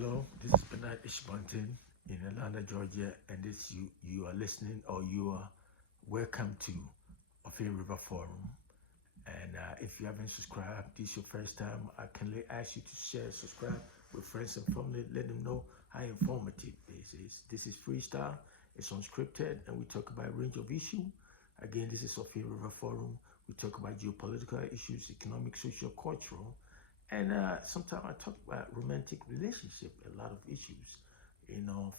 Hello, this is Bernard Ishbunton in Atlanta, Georgia, and this you are listening or you are welcome to Ophir River Forum. And if you haven't subscribed, this is your first time, I can ask you to share, subscribe with friends and family. Let them know how informative this is. This is freestyle, it's unscripted, and we talk about a range of issues. Again, this is Ophir River Forum. We talk about geopolitical issues, economic, social, cultural, and sometimes I talk about romantic relationship, a lot of issues,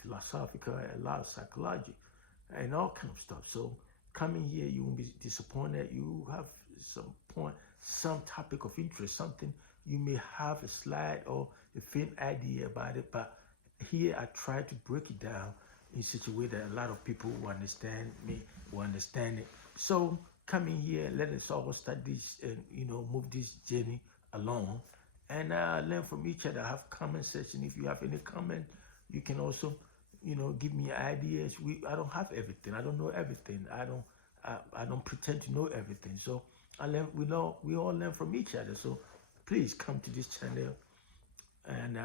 philosophical, a lot of psychology, and all kind of stuff. So coming here, you won't be disappointed. You have some point, some topic of interest, something you may have a slide or a faint idea about it, but here I try to break it down in such a way that a lot of people will understand me, will understand it. So coming here, let us all start this and move this journey along and learn from each other. Have comment section. If you have any comment, you can also, give me ideas. I don't have everything. I don't know everything. I don't pretend to know everything. So I learn. We all learn from each other. So please come to this channel and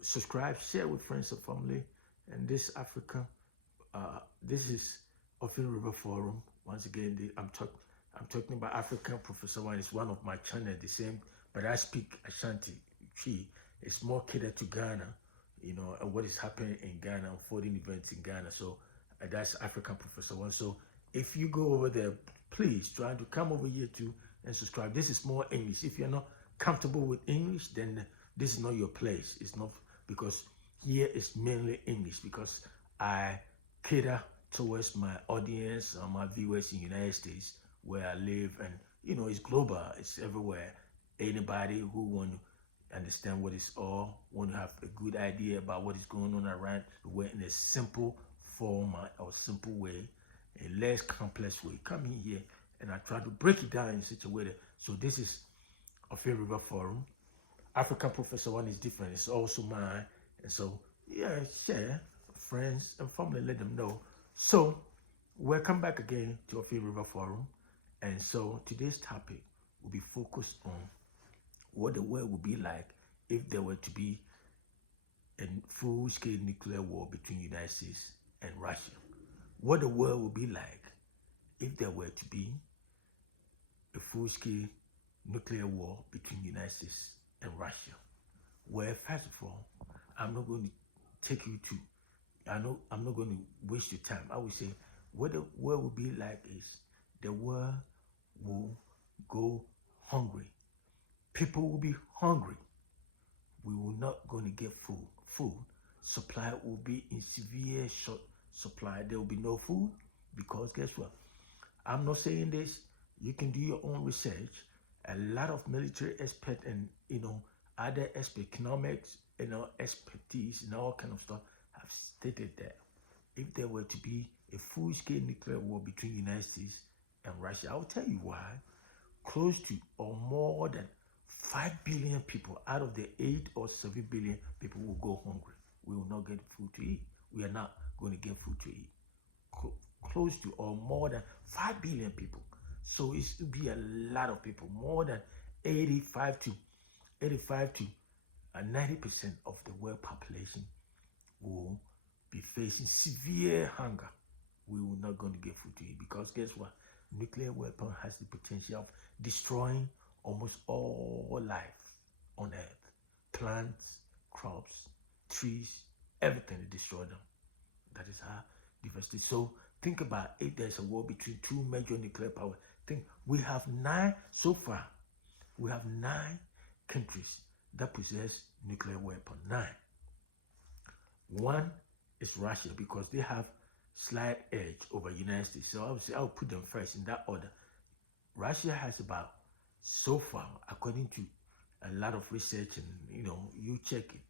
subscribe, share with friends and family. And this this is Ophir River Forum. Once again, I'm talking about African Professor One. It's one of my channels, the same, but I speak Ashanti Chi. It's more catered to Ghana, and what is happening in Ghana, unfolding events in Ghana. So that's African Professor One. So if you go over there, please try to come over here too and subscribe. This is more English. If you're not comfortable with English, then this is not your place. It's not, because here is mainly English, because I cater towards my audience or my viewers in the United States where I live, and it's global, it's everywhere. Anybody who want to understand what it's all, want to have a good idea about what is going on around the world in a simple format or simple way, a less complex way, come in here and I try to break it down in such a way that, so this is Ophir River Forum. African Professor One is different, it's also mine. And so, yeah, share, friends and family, let them know. So, welcome back again to Ophir River Forum. And so, today's topic will be focused on what the world would be like if there were to be a full-scale nuclear war between the United States and Russia. What the world would be like if there were to be a full-scale nuclear war between the United States and Russia. Well, first of all, I'm not going to take you to, I'm not going to waste your time. I would say what the world will be like is the world will go hungry. People will be hungry. We will not going to get food. Food supply will be in severe short supply. There will be no food because guess what? I'm not saying this. You can do your own research. A lot of military experts and other economics, expertise and all kind of stuff have stated that if there were to be a full-scale nuclear war between the United States and Russia, I'll tell you why. Close to or more than 5 billion people out of the 8 or 7 billion people will go hungry. We will not get food to eat. We are not going to get food to eat. Close to or more than 5 billion people. So it will be a lot of people. More than 85 to 90% of the world population will be facing severe hunger. We will not going to get food to eat because guess what? Nuclear weapon has the potential of destroying almost all life on Earth. Plants, crops, trees, everything to destroy them. That is how devastating. So think about if there's a war between two major nuclear powers. Think we have 9 so far. We have 9 countries that possess nuclear weapon. 9. One is Russia because they have slight edge over United States. So I would say I'll put them first in that order. Russia has about, so far, according to a lot of research and you check it,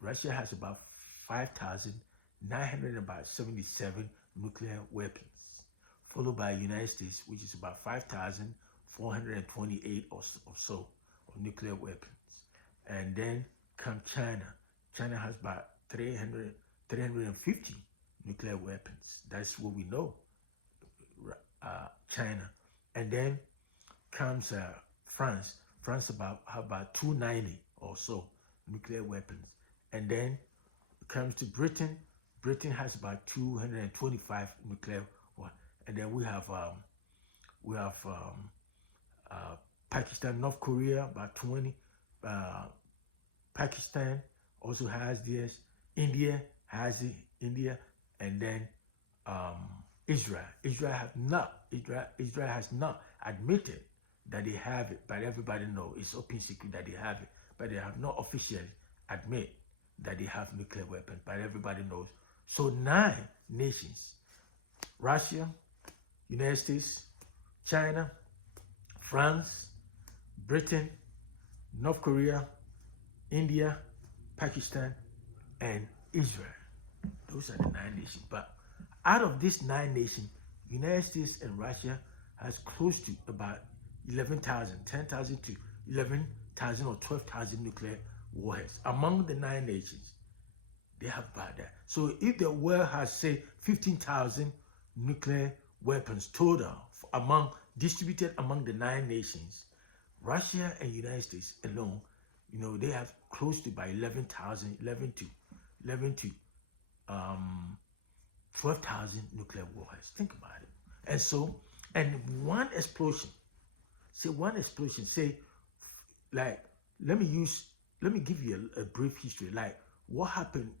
Russia has about 5,977 nuclear weapons, followed by United States, which is about 5,428 or so of nuclear weapons. And then come China. China has about 350 nuclear weapons. That's what we know, China. And then comes France. France have about 290 or so nuclear weapons. And then it comes to Britain. Britain has about 225 nuclear one. And then we have Pakistan, North Korea, about 20. Uh, Pakistan also has this. India has it. India, and then Israel. Israel has not admitted that they have it, but everybody knows it's open secret that they have it. But they have not officially admit that they have nuclear weapons, but everybody knows. So 9 nations: Russia, United States, China, France, Britain, North Korea, India, Pakistan, and Israel. Those are the 9 nations. But out of these 9 nations, United States and Russia has close to about 11,000, 10,000 to 11,000 or 12,000 nuclear warheads. Among the 9 nations, they have about that. So if the world has, say, 15,000 nuclear weapons total distributed among the 9 nations, Russia and United States alone, they have close to by 11,000, 11 to 12,000 nuclear warheads. Think about it. And so, and one explosion, like, let me give you a brief history. Like, what happened?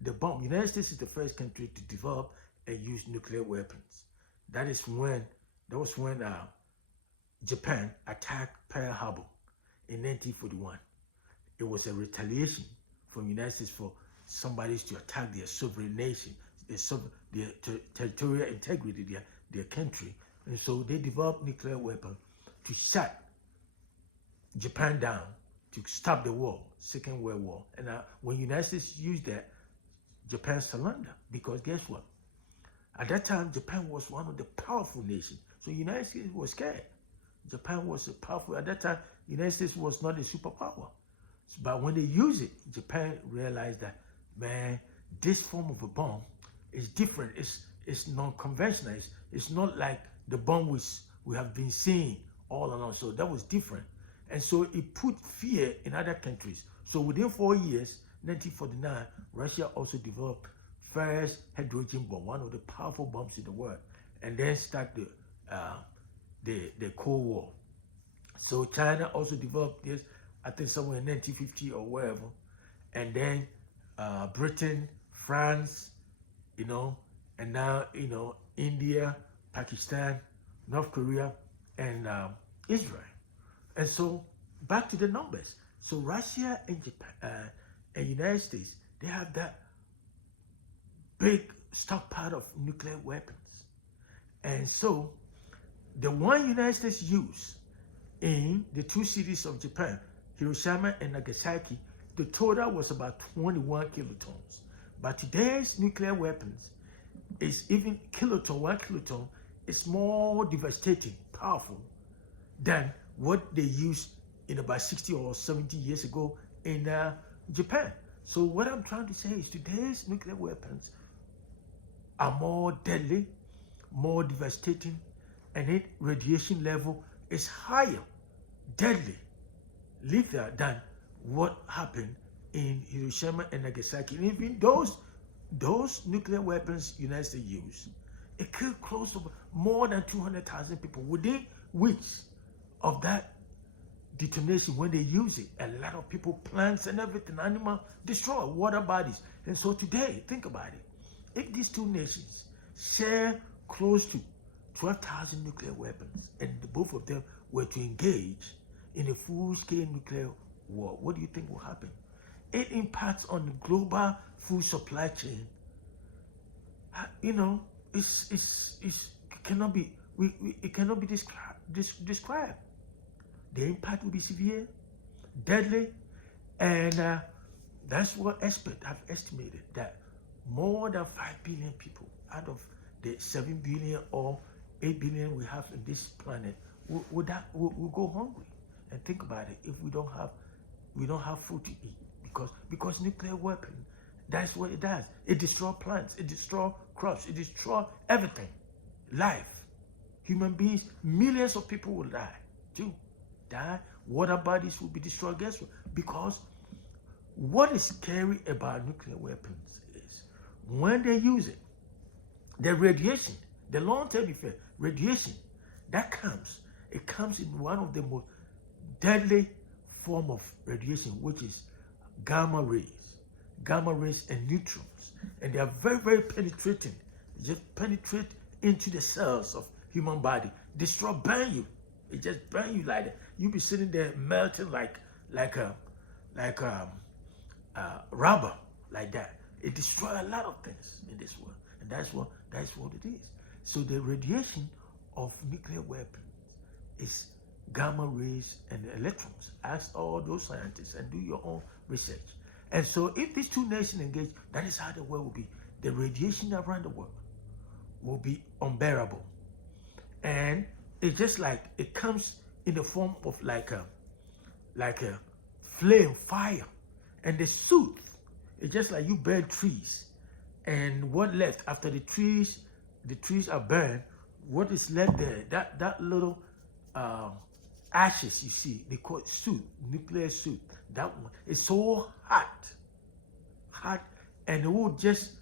The bomb. United States is the first country to develop and use nuclear weapons. That was when Japan attacked Pearl Harbor in 1941. It was a retaliation from the United States for somebody to attack their sovereign nation, their territorial integrity, their country. And so they developed nuclear weapons to shut Japan down, to stop the war, Second World War. And when the United States used that, Japan surrendered, because guess what? At that time, Japan was one of the powerful nations. So the United States was scared. Japan was powerful. At that time, the United States was not a superpower. But when they used it, Japan realized that, man, this form of a bomb is different. It's non-conventional. It's not like the bomb we have been seeing all along. So that was different. And so it put fear in other countries. So within 4 years, 1949, Russia also developed first hydrogen bomb, one of the powerful bombs in the world, and then start the Cold War. So China also developed this, I think somewhere in 1950 or wherever, and then Britain, France, and now India, Pakistan, North Korea, and Israel. And so back to the numbers. So Russia and Japan and United States, they have that big stockpile of nuclear weapons. And so the one United States used in the 2 cities of Japan, Hiroshima and Nagasaki, the total was about 21 kilotons. But today's nuclear weapons is even 1 kiloton is more devastating, powerful than what they used in about 60 or 70 years ago in Japan. So what I'm trying to say is today's nuclear weapons are more deadly, more devastating, and its radiation level is higher, deadly, lethal than what happened in Hiroshima and Nagasaki. And even those nuclear weapons United States used, it killed close to more than 200,000 people. Within weeks of that detonation, when they use it, a lot of people, plants and everything, animals, destroy water bodies. And so today, think about it. If these 2 nations share close to 12,000 nuclear weapons, and both of them were to engage in a full-scale nuclear war, what do you think will happen? It impacts on the global food supply chain. It cannot be described. The impact will be severe, deadly, and that's what experts have estimated, that more than 5 billion people out of the 7 billion or 8 billion we have in this planet will go hungry. And think about it, if we don't have food to eat, because nuclear weapon, that's what it does. It destroys plants, it destroys crops, it destroys everything. Life, human beings, millions of people will die too. Water bodies will be destroyed. Guess what? Because What is scary about nuclear weapons is when they use it, the radiation, the long-term effect, radiation, that comes, it comes in one of the most deadly form of radiation, which is gamma rays and neutrons. And they are very, very penetrating. They just penetrate into the cells of human body, destroy, burn you. It just burn you like that. You be sitting there melting like a like rubber, like that. It destroys a lot of things in this world, and that's what it is. So the radiation of nuclear weapons is gamma rays and electrons. Ask all those scientists and do your own research. And so if these two nations engage, that is how the world will be. The radiation around the world will be unbearable. And it's just like it comes in the form of like a flame, fire. And the suit, it's just like you burn trees. And what left after the trees are burned, what is left there, that little ashes you see, they call it soot, nuclear soot. That one is so hot, and it will just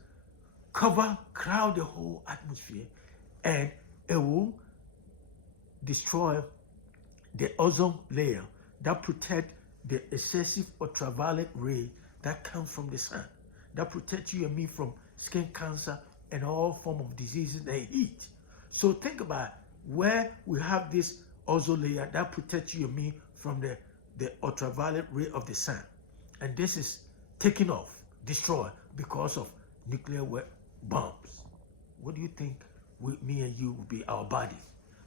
crowd the whole atmosphere, and it will destroy the ozone layer that protect the excessive ultraviolet ray that comes from the sun, that protects you and me from skin cancer and all form of diseases and heat. So think about where we have this ozone layer that protects you and me from the ultraviolet ray of the sun. And this is taken off, destroyed because of nuclear bombs. What do you think me and you will be, our body?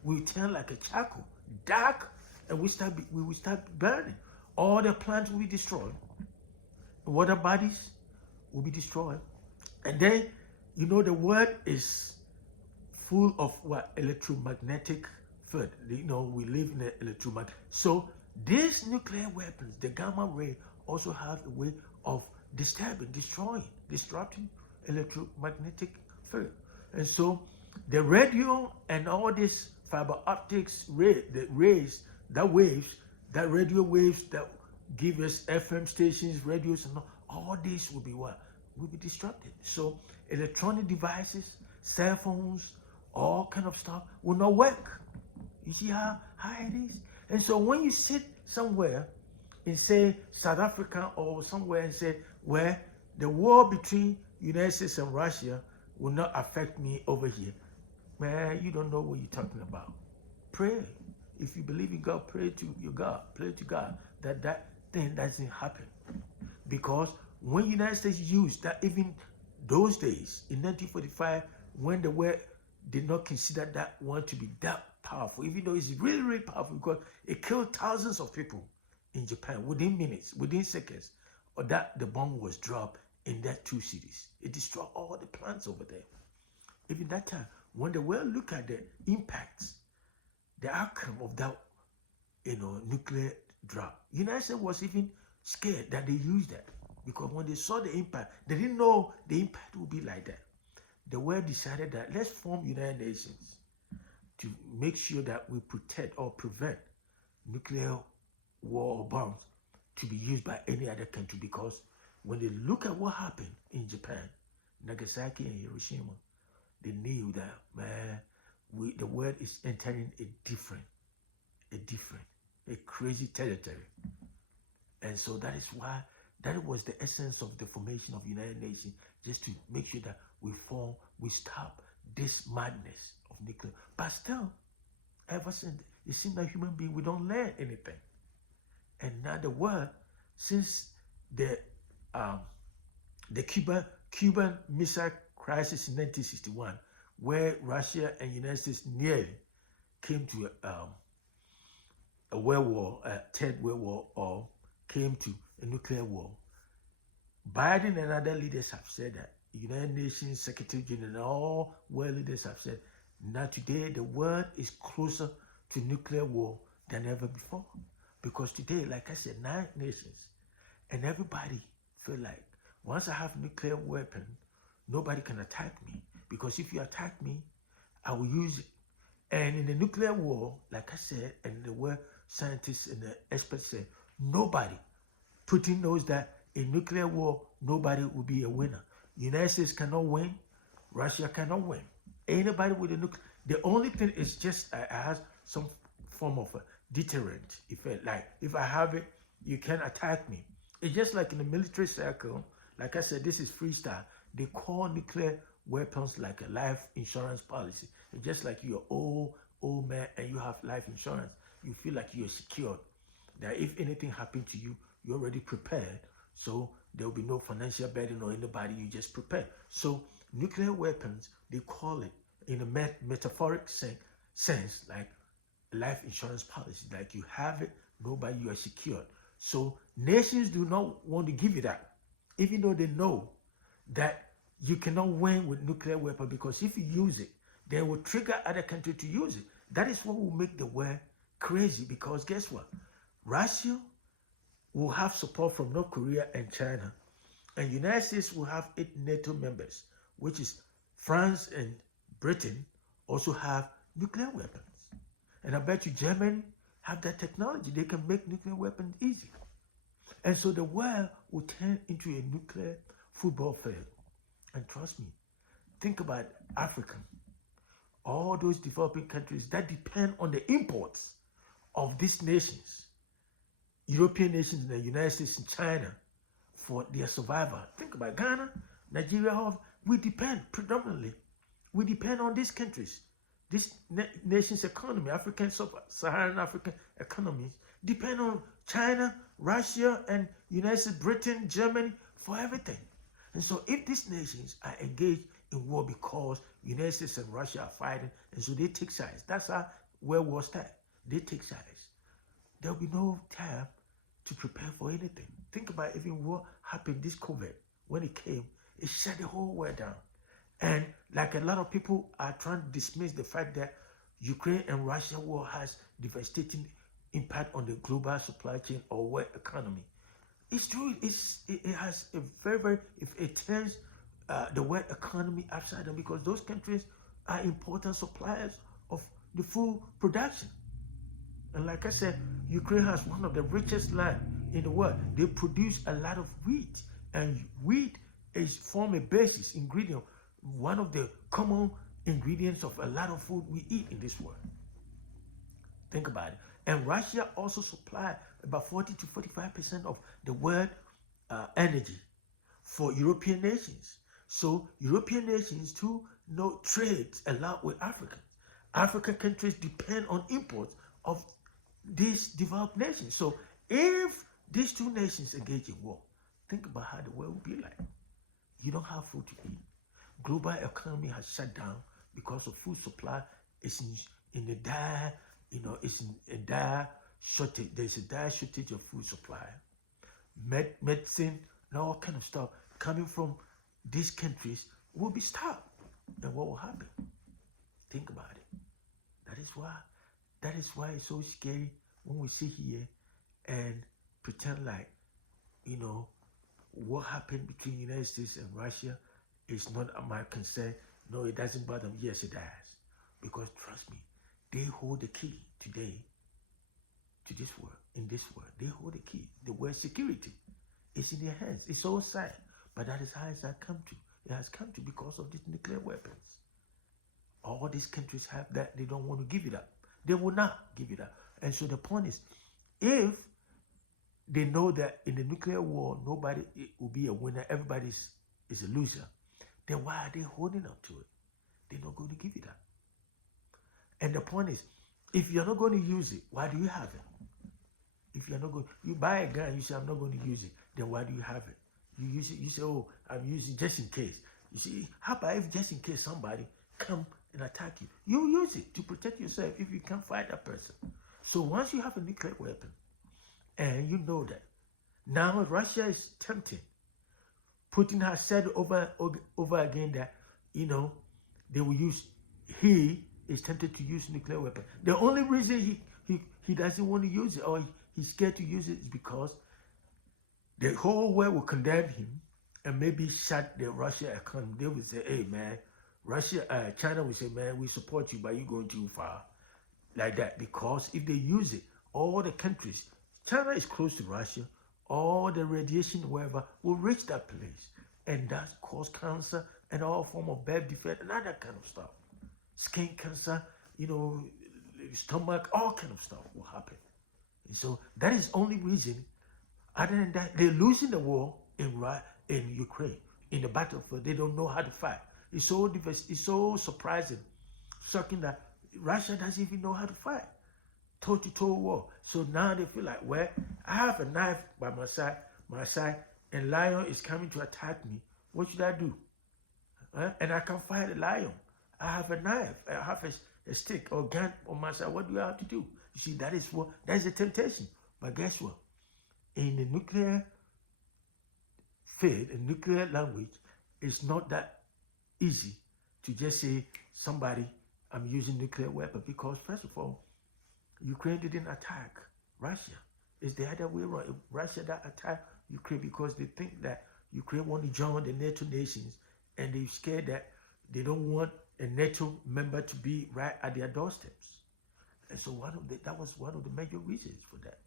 We turn like a charcoal, dark, and we will start burning. All the plants will be destroyed. Water bodies will be destroyed. And then, you know, the world is full of what? Electromagnetic field. You know, we live in an electromagnetic. So these nuclear weapons, the gamma ray, also have a way of disrupting electromagnetic field. And so the radio and all this fiber optics the waves, that radio waves that give us FM stations, radios, and all this will be what? Will be disrupted. So electronic devices, cell phones, all kind of stuff will not work. You see how it is? And so when you sit somewhere in, say, South Africa or somewhere and say, where the war between United States and Russia will not affect me over here, man, you don't know what you're talking about. Pray. If you believe in God, pray to your God. Pray to God that thing doesn't happen. Because when United States used that, even those days in 1945, when the world did not consider that one to be that powerful, even though it's really, really powerful, because it killed thousands of people in Japan within minutes, within seconds, or that the bomb was dropped in that two cities. It destroyed all the plants over there. Even that time, when the world looked at the impacts, the outcome of that, nuclear drop, United States was even scared that they used that, because when they saw the impact, they didn't know the impact would be like that. The world decided that let's form United Nations to make sure that we protect or prevent nuclear war or bombs to be used by any other country. Because when they look at what happened in Japan, Nagasaki and Hiroshima, they knew that, man, the world is entering a crazy territory. And so that is why, that was the essence of the formation of United Nations, just to make sure that we stop this madness of nuclear. But still, ever since, it seems like human beings, we don't learn anything. And now the world, since the Cuban Missile Crisis in 1961, where Russia and United States nearly came to a world war, a third world war, or came to a nuclear war, Biden and other leaders have said that, United Nations Secretary General and all world leaders have said, now today the world is closer to nuclear war than ever before. Because today, like I said, 9 nations, and everybody feel like, once I have nuclear weapon, nobody can attack me. Because if you attack me, I will use it. And in the nuclear war, like I said, and the world scientists and the experts say, nobody, Putin knows that in nuclear war, nobody will be a winner. United States cannot win. Russia cannot win. Anybody with a nuclear, the only thing is just has some form of a deterrent effect. Like if I have it, you can't attack me. It's just like in the military circle. Like I said, this is freestyle. They call nuclear weapons like a life insurance policy. It's just like you're old man and you have life insurance. You feel like you're secured. That if anything happened to you, you're already prepared. So there will be no financial burden or anybody. You just prepare. So nuclear weapons, they call it in a metaphoric sense like life insurance policy. Like you have it, nobody, you are secured. So nations do not want to give it up, even though they know that you cannot win with nuclear weapon, because if you use it, they will trigger other countries to use it. That is what will make the world crazy, because guess what? Russia will have support from North Korea and China, and United States will have 8 NATO members, which is France and Britain also have nuclear weapons. And I bet you Germany have that technology. They can make nuclear weapons easy. And so the world will turn into a nuclear football field. And trust me, think about Africa. All those developing countries that depend on the imports of these nations, European nations, the United States and China, for their survival. Think about Ghana, Nigeria. We depend predominantly. We depend on these countries. This nation's economy, African, Sub-Saharan African economies, depend on China, Russia, and United States, Britain, Germany, for everything. And so if these nations are engaged in war because United States and Russia are fighting, and so they take sides. That's how where wars start. They take sides. There will be no time to prepare for anything. Think about even what happened, this COVID, when it came, it shut the whole world down. And like a lot of people are trying to dismiss the fact that Ukraine and Russia war has devastating impact on the global supply chain or world economy. It's true. It has a very, if it turns the world economy upside down, because those countries are important suppliers of the food production. And like I said, Ukraine has one of the richest land in the world. They produce a lot of wheat, and wheat is form a basis ingredient, one of the common ingredients of a lot of food we eat in this world. Think about it. And Russia also supplies about 40 to 45% of the world energy for European nations. So European nations too trade a lot with Africans. African countries depend on imports of these developed nations. So if these two nations engage in war, think about how the world will be like. You don't have food to eat. Global economy has shut down because of food supply is in the dire, it's in a dire shortage. There's a dire shortage of food supply. Medicine and all kind of stuff coming from these countries will be stopped. And what will happen? Think about it. That is why it's so scary when we sit here and pretend like, what happened between the United States and Russia is not my concern. No, it doesn't bother me. Yes, it does. Because trust me, they hold the key today to this world. In this world, they hold the key. The word security is in their hands. It's so sad, but that is how it has come to. It has come to because of these nuclear weapons. All these countries have that. They don't want to give it up. They will not give it up. And so the point is, if they know that in the nuclear war, nobody will be a winner, everybody is a loser, then why are they holding up to it? They're not going to give it up. And the point is, if you're not going to use it, why do you have it? If you're not going, you buy a gun, you say, I'm not going to use it, then why do you have it? You use it, you say, oh, I'm using just in case. You see, how about if just in case somebody come and attack you, you use it to protect yourself if you can't fight that person. So once you have a nuclear weapon, and you know that, now Russia is tempting. Putin has said over again that, they will use, he is tempted to use nuclear weapon. The only reason he doesn't want to use it, or he's scared to use it, is because the whole world will condemn him and maybe shut the Russia economy. They will say, hey man, China will say, man, we support you, but you're going too far. Like that. Because if they use it, all the countries, China is close to Russia, all the radiation, wherever, will reach that place. And that cause cancer and all form of birth defect and other kind of stuff. Skin cancer, stomach, all kind of stuff will happen. And so that is only reason. Other than that, they're losing the war in Ukraine, in the battlefield. They don't know how to fight. It's so surprising, shocking that Russia doesn't even know how to fight. Toe-to-toe war. So now they feel like, well, I have a knife by my side, and lion is coming to attack me. What should I do? And I can fight a lion. I have a knife. I have a stick or gun on my side. What do I have to do? You see, that is a temptation. But guess what? In the nuclear field, in nuclear language, it's not that easy to just say somebody, I'm using nuclear weapon, because first of all, Ukraine didn't attack Russia. It's the other way around. Russia that attacked Ukraine because they think that Ukraine want to join the NATO nations, and they're scared that they don't want a NATO member to be right at their doorsteps. And so that was one of the major reasons for that.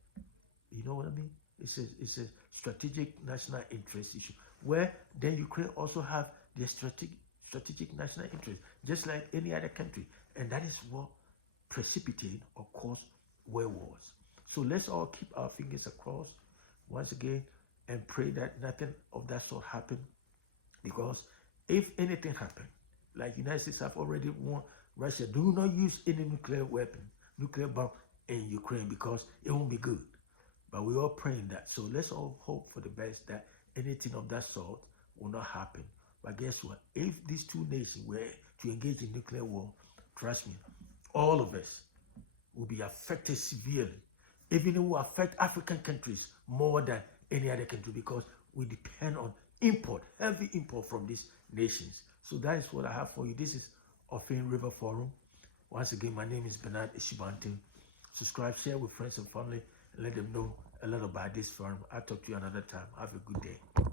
You know what I mean? It's a strategic national interest issue, where then Ukraine also have their strategic national interest, just like any other country. And that is what precipitate or cause world wars. So let's all keep our fingers across once again and pray that nothing of that sort happen. Because if anything happen, like United States have already warned Russia, do not use any nuclear weapon, nuclear bomb in Ukraine, because it won't be good. But we're all praying that. So let's all hope for the best that anything of that sort will not happen. But guess what? If these two nations were to engage in nuclear war, trust me, all of us will be affected severely. Even it will affect African countries more than any other country, because we depend on heavy import from these nations. So that is what I have for you. This is Ofin River Forum. Once again, my name is Bernard Eshibantin. Subscribe, share with friends and family, and let them know a lot about this forum. I'll talk to you another time. Have a good day.